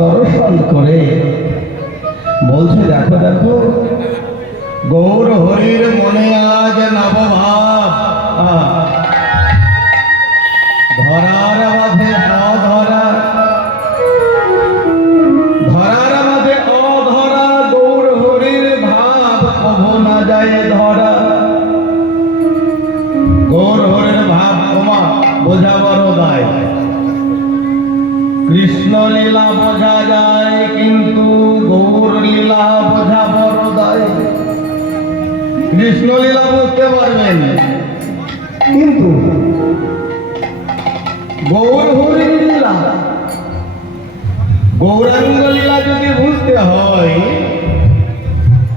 দর্শন করে বলছে, দেখো দেখো গৌর হরির মনে আজ নবভাব, ধরার মাঝে অধরা, ধরার মাঝে অধরা, গৌর হরির ভাব কভু না যায় ধরা। গৌর হরির ভাব ক্ষমা বোঝা বড় দায়। কৃষ্ণ লীলা বোঝা যায় কিন্তু গৌর লীলা বোঝা বড় দায়। কৃষ্ণ লীলা বুঝতে পারবেন কিন্তু গৌর হরির লীলা, গৌরাঙ্গ লীলা যদি বুঝতে হয়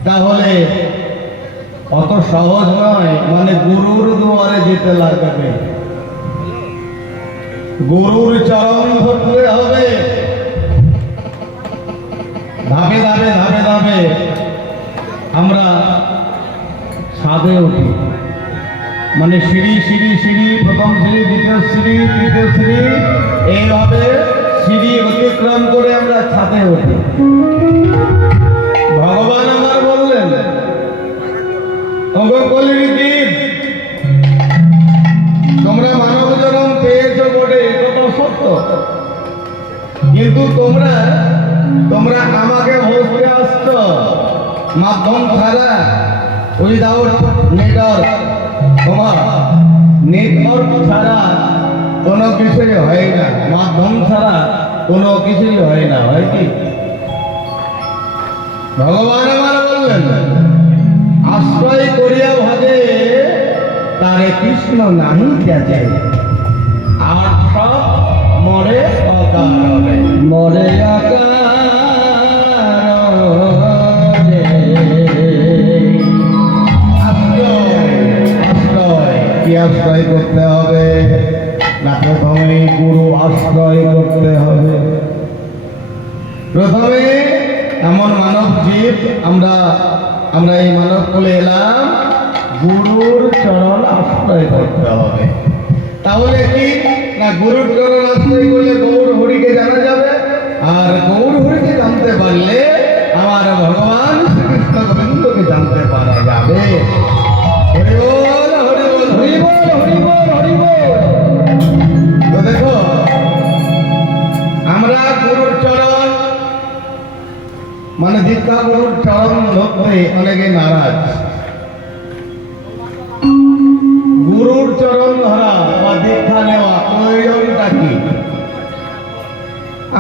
তাহলে অত সহজ নয়। মানে গুরুর দুয়ারে যেতে লাগবে, গুরুর চরণ ধরতে হবে। ধাপে ধাপে ধাপে ধাপে আমরা ছাদে উঠি, মানে সিঁড়ি সিঁড়ি সিঁড়ি, প্রথম সিঁড়ি, দ্বিতীয় সিঁড়ি, তৃতীয় সিঁড়ি, এইভাবে সিঁড়ি অতিক্রম করে আমরা ছাদে উঠি। ভগবান আমার বললেন, কলির জীব, তোমরা মানব জন্ম পেয়েছ বটে, এটা তো সত্য, কিন্তু তোমরা আমাকে ভজতে আসছ মাধ্যম ছাড়া, উইদাউট নেটওয়ার্ক, নেটওয়ার্ক ছাড়া কোনো কিছুই হয় না, মাধ্যম ছাড়া কোনো কিছুই হয় না। হয় কি? ভগবান আমার বললেন, আশ্রয় করিয়া ভাবে তারে কৃষ্ণ নাহি তেজে, আর সব মরে অকারণে, মরে অকারণে। আশ্রয় কি আশ্রয় করতে হবে না? প্রথমে গুরু আশ্রয় করতে হবে। প্রথমে এমন মানব জীব আমরা এই মানব কুলে এলাম, গুরুর চরণ আশ্রয় করতে হবে। তাহলে কি না, গুরুর চরণ আশ্রয় করলে গৌর হরিকে জানা যাবে, আর গৌর হরিকে জানতে পারলে আমার ভগবান শ্রীকৃষ্ণ গোবিন্দকে জানতে পারা যাবে। হরি বল, হরি বল, হরি বল, হরি বল, হরি বল। তো দেখো, আমরা গুরুর চরণ মানে দীক্ষা গুরুর চরণ ধরতে অনেকে নারাজ। গুরুর চরণ ধরা বা দীক্ষা নেওয়া প্রয়োজনটা কি?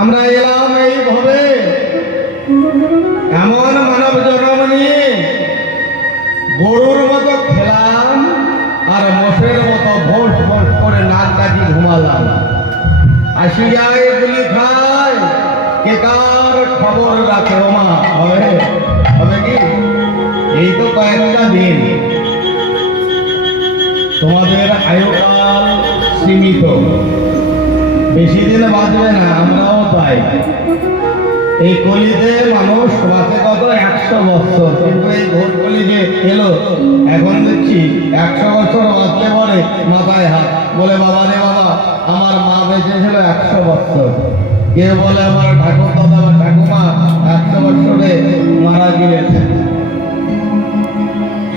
আমরা এলাম এইভাবে এমন মানব জন্ম নিয়ে গরুর মতো খেলাম আর মোষের মতো ভোট ভোট করে নাক ডাকি ঘুমালাম। আসি যায় গুলি খায়, কে কার খবর রাখে? ওমা হবে কি? এই তো কয়েকটা দিন, তোমাদের আয়ুকাল সীমিত, বেশি দিন বাঁচবে না, আমরাও তাই। এই কলিতে মানুষ বাঁচে কত? 100 বছর, কিন্তু এই ঘোর কলি যে এলো এখন দেখছি 100 বছর বাঁচলে পরে মাথায় হাত, বলে বাবা রে বাবা, আমার মা বেঁচে ছিল 100 বছর। কেউ বলে আমার ঠাকুর দাদা বা ঠাকুমা 100 বছরে মারা গিয়েছে।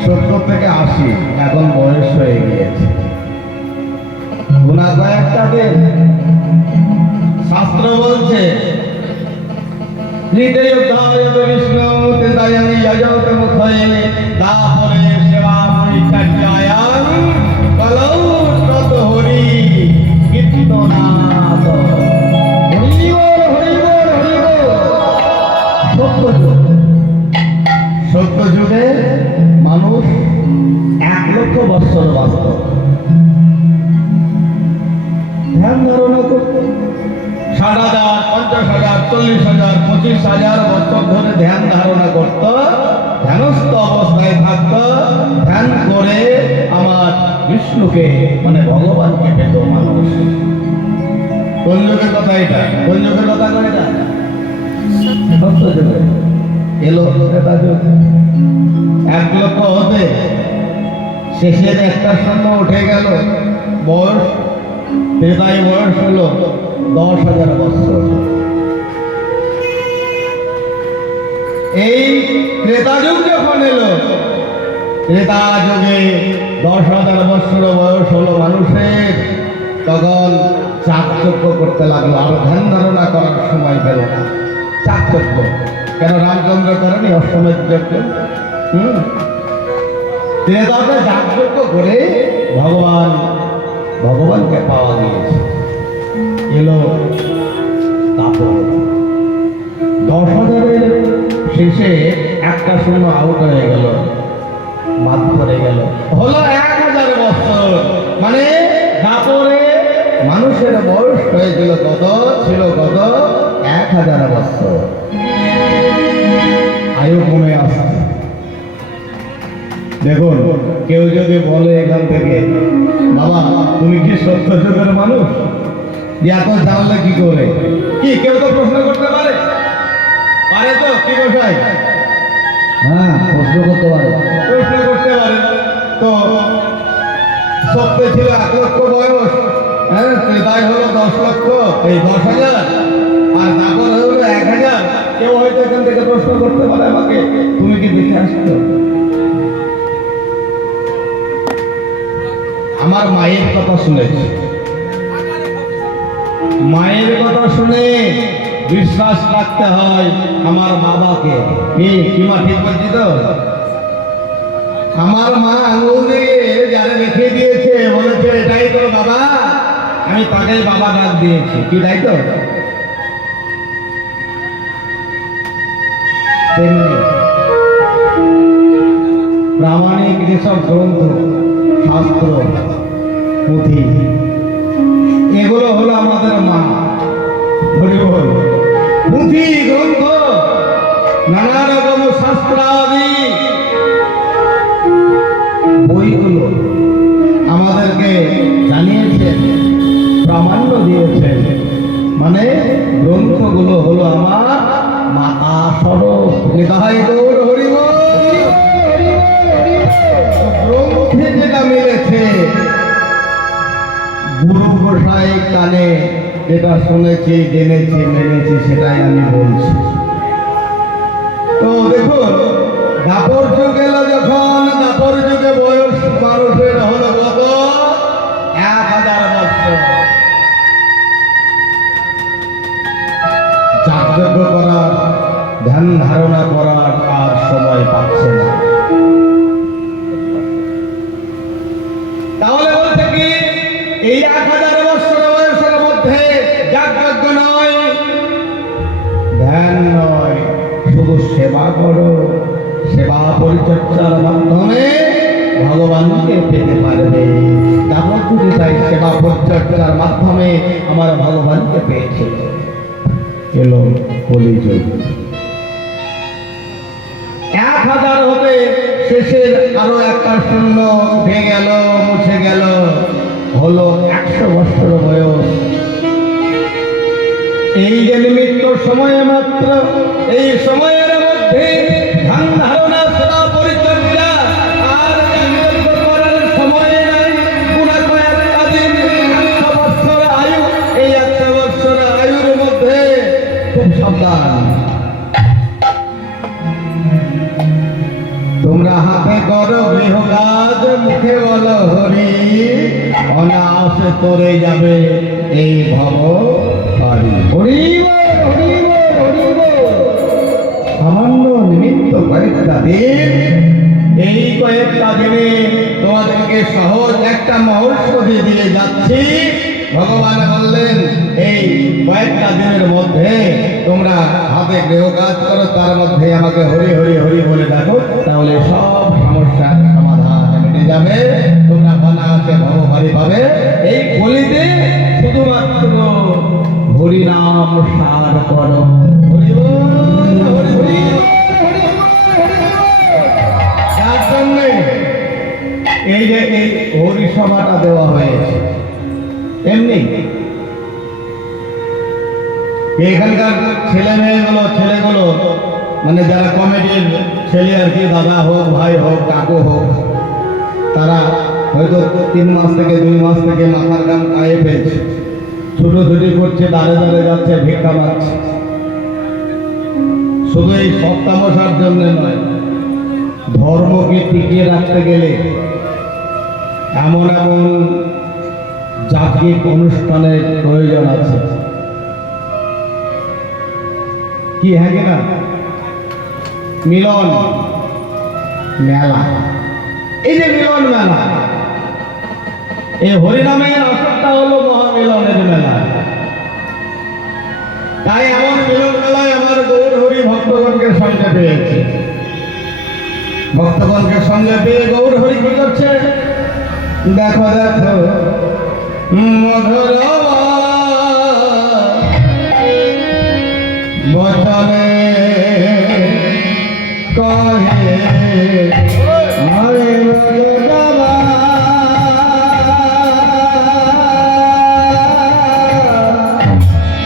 70 থেকে 80 এখন বয়স হয়ে গিয়েছে। গুণা কয়েকটা দিন। শাস্ত্র বলছে, বিষ্ণু তেতায়ানি যজত মুখয়ে তাপরে সেবা পরিচর্যায়াং কলৌ তত হরি কীর্তনাৎ। হরি বল, হরি বল, হরি বল। সত্য যুগে মানুষ 1 লক্ষ বৎসর বাঁচত, ধ্যান ধারণা করত। 60,000, 50,000, 40,000, 25,000 বছর ধরে ধ্যান ধারণা করত, ধ্যানস্থ অবস্থায় থাকত, ধ্যান করে আমার বিষ্ণুকে মানে ভগবানকে পেত মানুষ। কোন যুগের কথা এটা? কোন যুগের কথা কয় এটা? সত্য যুগে এলো ত্রেতা যুগ। 1 লক্ষ হতে শেষের একটার সঙ্গে উঠে গেল বয়স, ত্রেতায় বয়স হলো 10,000 বছর। এই ত্রেতা যুগ যখন এলো, ত্রেতা যুগে 10,000 বছর বয়স হলো মানুষের, তখন চাকচক্য করতে লাগলো, আর ধ্যান ধারণা করার সময় পেল না। চাকচক্য কেন রামচন্দ্র করেনি অশ্বমেধ যজ্ঞ? ত্রেতাতে চাকচক্য করে ভগবানকে পাওয়া গিয়েছে। এলো তারপর 10,000-এর শেষে একটা শূন্য আউট হয়ে গেল, বাদ পড়ে গেল, হলো 1,000 বছর। মানে তারপরে মানুষের বয়স হয়েছিল কত? ছিল কত? 1,000 বছর। আয়ু কমে আসছে। দেখুন, কেউ যদি বলে এখান থেকে, বাবা তুমি কি সত্য যুগের মানুষ, যে এত জানলে কি করে? কি কেউ তো প্রশ্ন করতে পারে? পারে তো? কি বসাই? হ্যাঁ, প্রশ্ন করতে পারে, প্রশ্ন করতে পারে। তো সত্যি ছিল 1 লক্ষ বয়স, হ্যাঁ, তাই হলো 10 লক্ষ, এই 10,000, আর তারপরে হলো 1,000। কেউ হয়তো এখান থেকে প্রশ্ন করতে পারে আমাকে, তুমি কি দেখে আসছো? আমার মায়ের কথা শুনেছি, মায়ের কথা শুনে বিশ্বাস রাখতে হয় আমার বাবাকে। কি মা ঠিক বলছি তো? আমার মা আঙুল দিয়ে যারা রেখে দিয়েছে, বলেছে এটাই তোর বাবা, আমি তাকেই বাবা ডাক দিয়েছি। কি তাই তো? প্রামাণিক যেসব গ্রন্থ, শাস্ত্র, পুঁথি, এগুলো হলো আমাদের মা। পুঁথি গ্রন্থ, নানা রকম শাস্ত্রাদি বইগুলো আমাদেরকে জানিয়েছেন, প্রামাণ্য দিয়েছেন। মানে গ্রন্থগুলো হলো আমার মাতা স্বরূপ। গ্রন্থে যেটা মিলেছে, গুরু গোসাই কানে যেটা শুনেছি, জেনেছি, মেনেছি, সেটাই আমি বলছি। তো দেখুন, দাপর যুগ এলো যখন, দাপর যুগে বয়স মানুষের হলো কত? 1,000 বছর। যাগযজ্ঞ করার, ধ্যান ধারণা করার আর সময় পাচ্ছে না। তাহলে বলছে কি, এই 1,000 বছর বয়সের মধ্যে যাগযজ্ঞ নয়, ধ্যান নয়, শুধু সেবা করো। সেবা পরিচর্যার মাধ্যমে ভগবানকে পেতে পারবে। তারপর যদি তাই সেবা পরিচর্যার মাধ্যমে আমার ভগবানকে পেয়েছে। এলো কলিযুগ। 1,000 হতে শেষের আরো একটা শূন্য উঠে গেল, মুছে গেল, হলো 100 বছর বয়স। এই যে নিমিত্ত সময় মাত্র, এই সময়ের মধ্যে ধ্যান ধারণা, সেবা পরিচর্যা আর করার সময় নাই। পুরা কয়েকটা দিন, 100 বছর আয়ু, এই 100 বছর আয়ুর মধ্যে খুব সাবধান। তোমরা হাতে করো গৃহ কাজ, মুখে বলো হরি, অনায়াসে করে যাবে এই ভব পারি। সামান্য নিমিত্ত কয়েকটা দিন, এই কয়েকটা দিনে তোমাদেরকে সহজ একটা মহৌষধি দিয়ে যাচ্ছি। ভগবান বললেন, এই কয়েকটা দিনের মধ্যে তোমরা হাতে গৃহ কাজ করো, তার মধ্যে আমাকে হরি হরি হরি বলে ডাকো, তাহলে সব সমস্যার সমাধান মিটে যাবে। তোমরা অনায়াসে ভবহারি পাবে। এই কলিতে শুধুমাত্র হরি নাম সার করো। হরি বল, হরি হরি। যার জন্যে এই যে এই হরি সভাটা দেওয়া হয়েছে, এমনি এখানকার ছেলেগুলো মানে যারা কমিটির ছেলে আর কি, দাদা হোক, ভাই হোক, কাকু হোক, তারা হয়তো 3 মাস থেকে 2 মাস থেকে মাথার গাম গায়ে ফেলছে, ছুটোছুটি করছে, দাঁড়ে দাঁড়ে যাচ্ছে, ভিক্ষা মারছে। শুধু এই সৎ তামাশার জন্য নয়, ধর্মকে টিকিয়ে রাখতে গেলে এমন এমন জাতিক অনুষ্ঠানের প্রয়োজন আছে। কি হ্যাঁ না? মিলন মেলা, এই যে মিলন মেলা, এই হরিনামের আসরটা হলো মহামিলনের মেলা। তাই এমন মিলন মেলায় আমার গৌর হরি ভক্তগণকে সঙ্গে পেয়েছে। ভক্তগণকে সঙ্গে পেয়ে গৌর হরি কি করছে? দেখো দেখো মধুর বচনে কহে হরে বাবা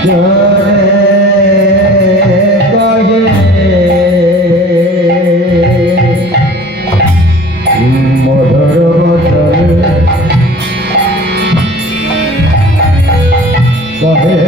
জোরে কহে মধুর বচনে কহে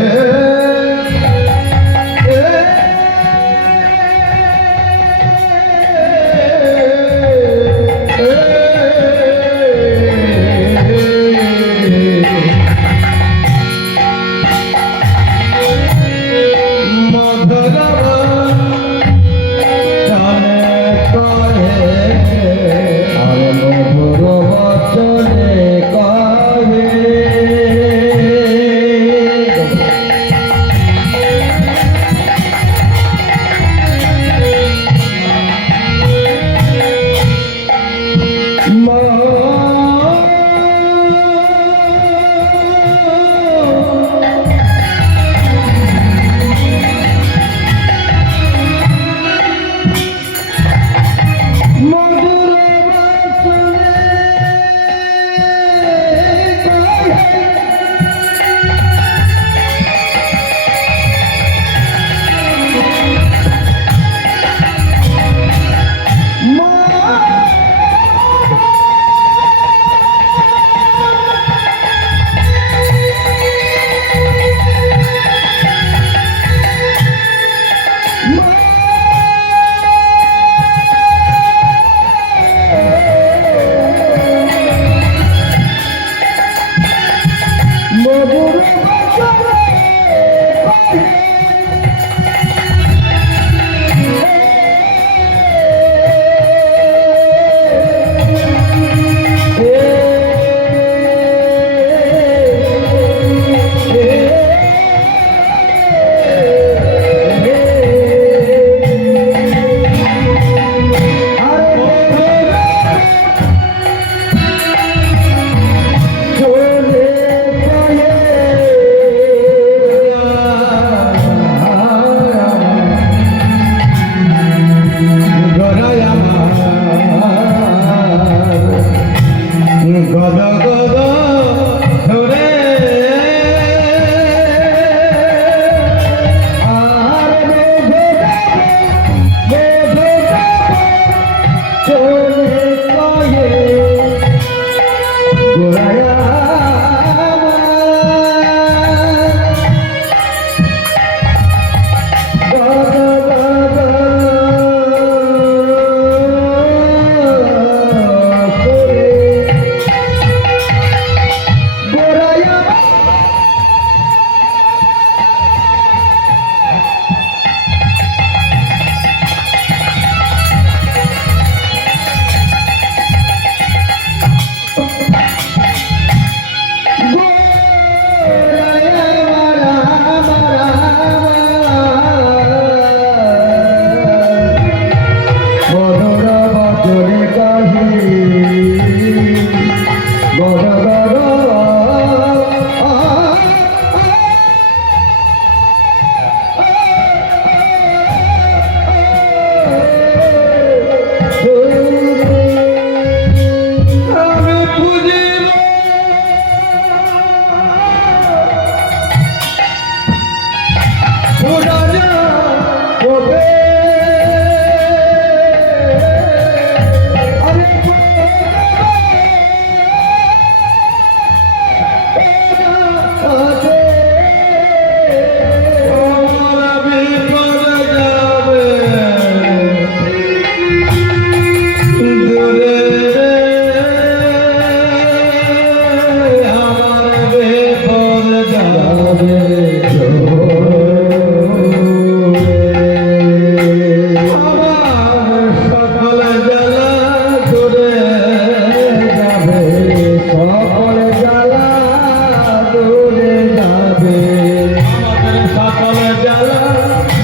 সকলে জ্বালা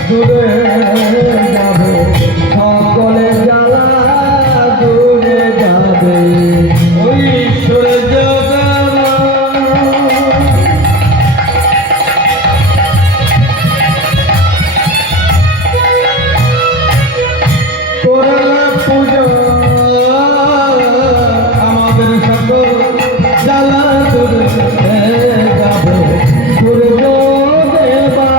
দূরে যাবে, সকলে জ্বালা দূরে যাবে। ওই সূর্য দেবা করলে পূজা আমাদের সকল জ্বালা দূরে যাবে, সূর্য দেবা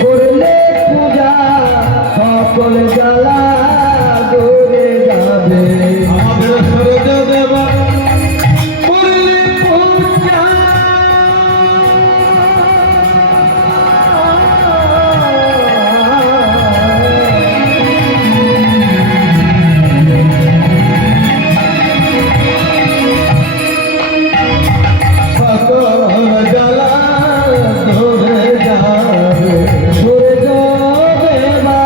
করলে পূজা সকলে জ্বালা দূরে যাবে। আমাদের সূর্য দেবা করলে পূজা সকল জ্বালা ধরে যাবে, সূর্য দেবা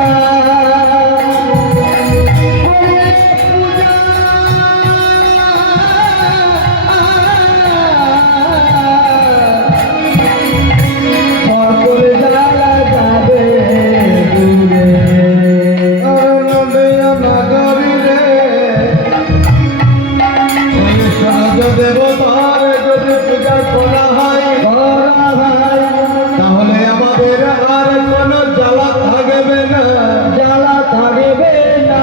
সকলে জ্বালা যাবে দূরে। নদীয় নগরীরে ওই সূর্য দেবতার যদি পূজা করা হয় করা ভাই তাহলে আমাদের আর কোনো জ্বালা থাকবে না। জ্বালা থাকবে না।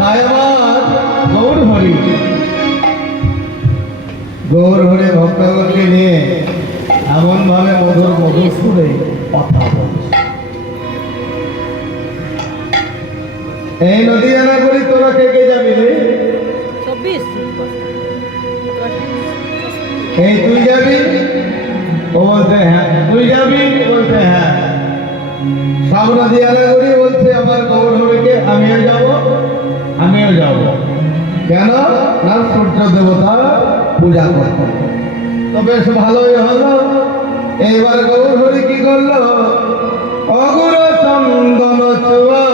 তাই আমার গৌর হরি ভক্তগণকে নিয়ে এমন ভাবে মধুর মধুর সুরে কথা বলছে। এই নদী আনা করি তোরা কে কে যাবি রে? 24 এই তুই যাবি? ও বলছে হ্যাঁ। তুই যাবি? বলছে হ্যাঁ। সব নদী আনা করি বলছে আমার গৌর হরিকে আমিও যাব, আমিও যাব। কেন না সূর্য দেবতা পূজা করত। তো বেশ ভালোই হলো। এইবার গৌর হরি কি করলো? অগুর চন্দন চুয়া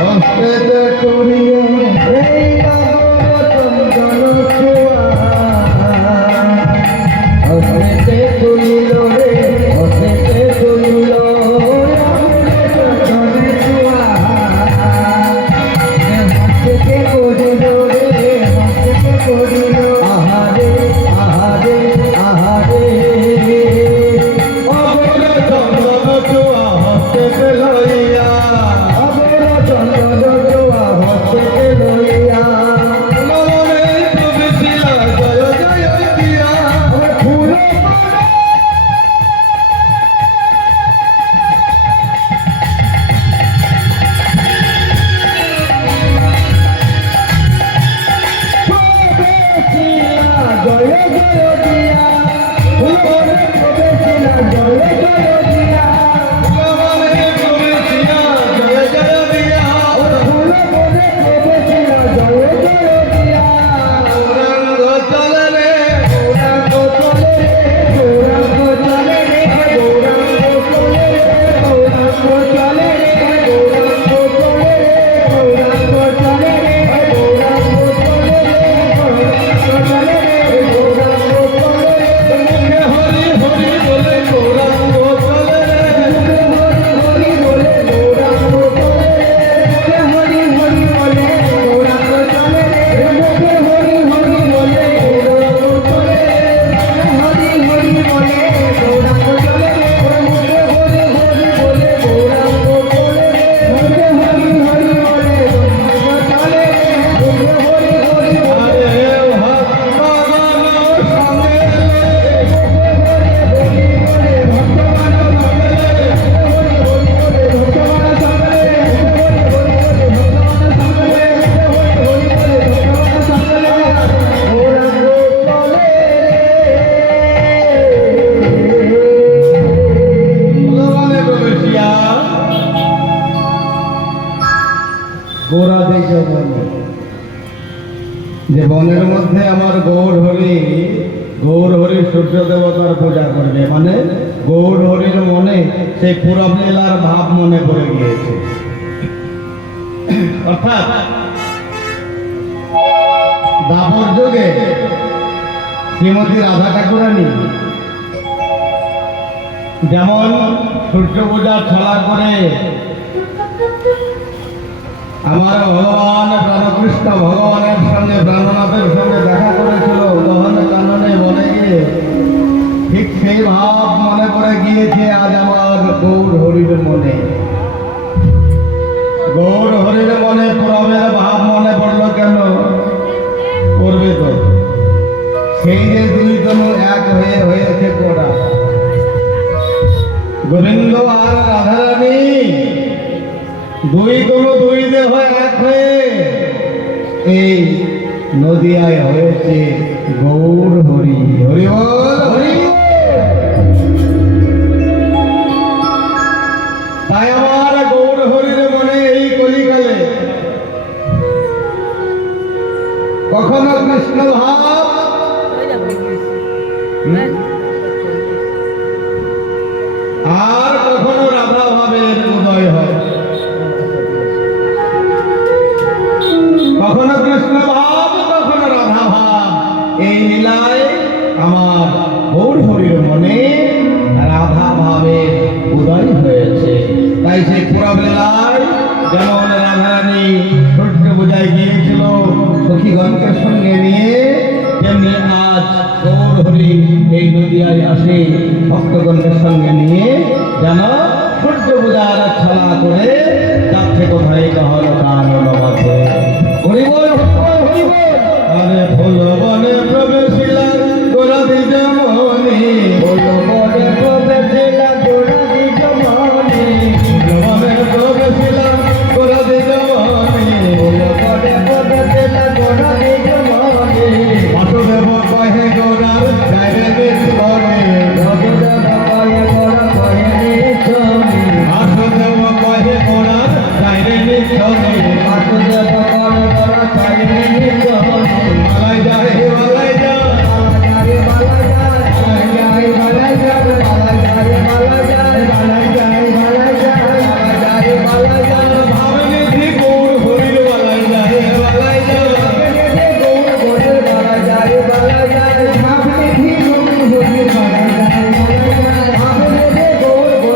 হস্তেতে করিয়া এই নগর চন্দন ছোঁয়া হস্তেতে তুলিল রে, হস্তেতে তুলিল চন্দন ছোঁয়া হস্তেতে করিল রে, হস্তেতে করিল আহারে আহারে আহারে। অগুর চন্দন চুয়া হস্তেতে লইয়া অগর চন্দন ছোঁয়া হস্তেতে লইয়া মনে তুমি ছিলা জয় জয় দিয়া ফুল জয় জয় দিয়া ফুল জয় জয় দিয়া মনে তুমি ছিলা জয় জয় দিয়া ফুল বনে প্রবেশিলা জয় জয় দিয়া রঙ্গ চলে রে গৌরাঙ্গ চলে রে, গৌরাঙ্গ চলে রে, গৌরাঙ্গ চলে রে, গৌরাঙ্গ চলে রে, গৌরাঙ্গ চলে রে, গৌরাঙ্গ চলে রে, গৌরাঙ্গ চলে রে, গৌরাঙ্গ চলে রে, গৌরাঙ্গ চলে রে। মুখে হরি হরি বলে গৌরাঙ্গ চলে রে হরি বলে গৌরাঙ্গ চলে রে, হরি হরি বলে গৌরাঙ্গ চলে রে, মুখে হরি হরি বলে গৌরাঙ্গ চলে রে, হরি হরি বলে গৌরাঙ্গ চলে রে, মুখে হরি হরি বলে গৌরাঙ্গ চলে রে, মুখে হরি হরি বলে গৌরাঙ্গ চলে রে, মুখে হরি হরি বলে আরে ভক্তগণ সঙ্গে ভগবানে প্রবেশিয়া গোরা দেখে বলে যে বনের মধ্যে আমার গৌর হরি সূর্য দেবতার পূজা করবে, মানে গৌর হরির মনে সেই পুরব লীলার ভাব মনে পড়ে গিয়েছে। অর্থাৎ দাপর যুগে শ্রীমতী রাধা ঠাকুরানী যেমন সূর্য পূজার ছলা করে আমার ভগবান প্রাণকৃষ্ণ ভগবানের সঙ্গে প্রাণনাথের সঙ্গে দেখা করেছিল গহন কাননে বনে গিয়ে, ঠিক সেই ভাব মনে পড়ে গিয়েছে আজ আমার গৌর হরির মনে। গৌর হরির মনে প্রভের ভাব মনে পড়লো কেন? করবে তো, সেই যে দুই তনু এক হয়ে হয়েছে গোড়া, গোবিন্দ আর রাধারানী দুই তনু দুই দেহ এক হয়ে এই নদিয়ায় হয়েছে গৌর হরি। হরি বল, হরি বল। তাই আমার গৌর হরির মনে এই কলিকালে কখনো কৃষ্ণ ভাব, আর কখনো রাধা ভাবের উদয় হয়। কখনো কৃষ্ণ ভাব, কখনো রাধা ভাব, এই লীলায় আমার গৌর হরির মনে রাধা ভাবের উদয় হয়েছে। তাই সেই পুরব লীলায় যেমন রাধারানী সূর্য পূজায় গিয়েছিল সখীগণকে সঙ্গে নিয়ে, তেমনি আজ গৌর হরি এই নদিয়ায় আসে ভক্তগণের সঙ্গে নিয়ে, যেন সূর্য পূজার ছলা করে যাচ্ছে কোথায় গহন কানন মাঝে। হরি বল, হরি বল। আরে ফুল বনে প্রবেশিলা গোরা দ্বিজ মনি, ফুল বনে প্রবেশিলা গোরা দ্বিজ মনি, ফুল বনে প্রবেশিলা গোরা দ্বিজ মনি, ফুল বনে প্রবেশিলা গোরা দ্বিজ মনি, বাসুদেব কহে গোরার গায়ে নিঃসনে, বাসুদেব কহে গোরা কহে নিঃসনে, বাসুদেব কহে গোরার গায়ে নিঃসনে, বাসুদেব কহে গোরা কহে নিঃসনে, মালাই যায় মালাই যায়, ভাবনিধি গৌর হরির মালাই যায় মালাই যায়, দেবে বলে বাসু ভোগ মালাই যায় মালাই যায়, ভাবনিধি গৌর হরি,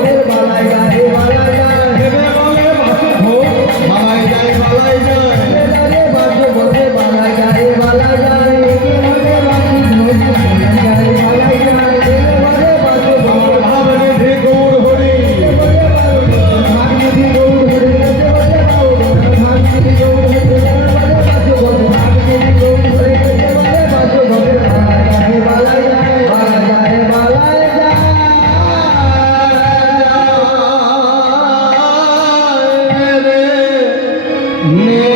রে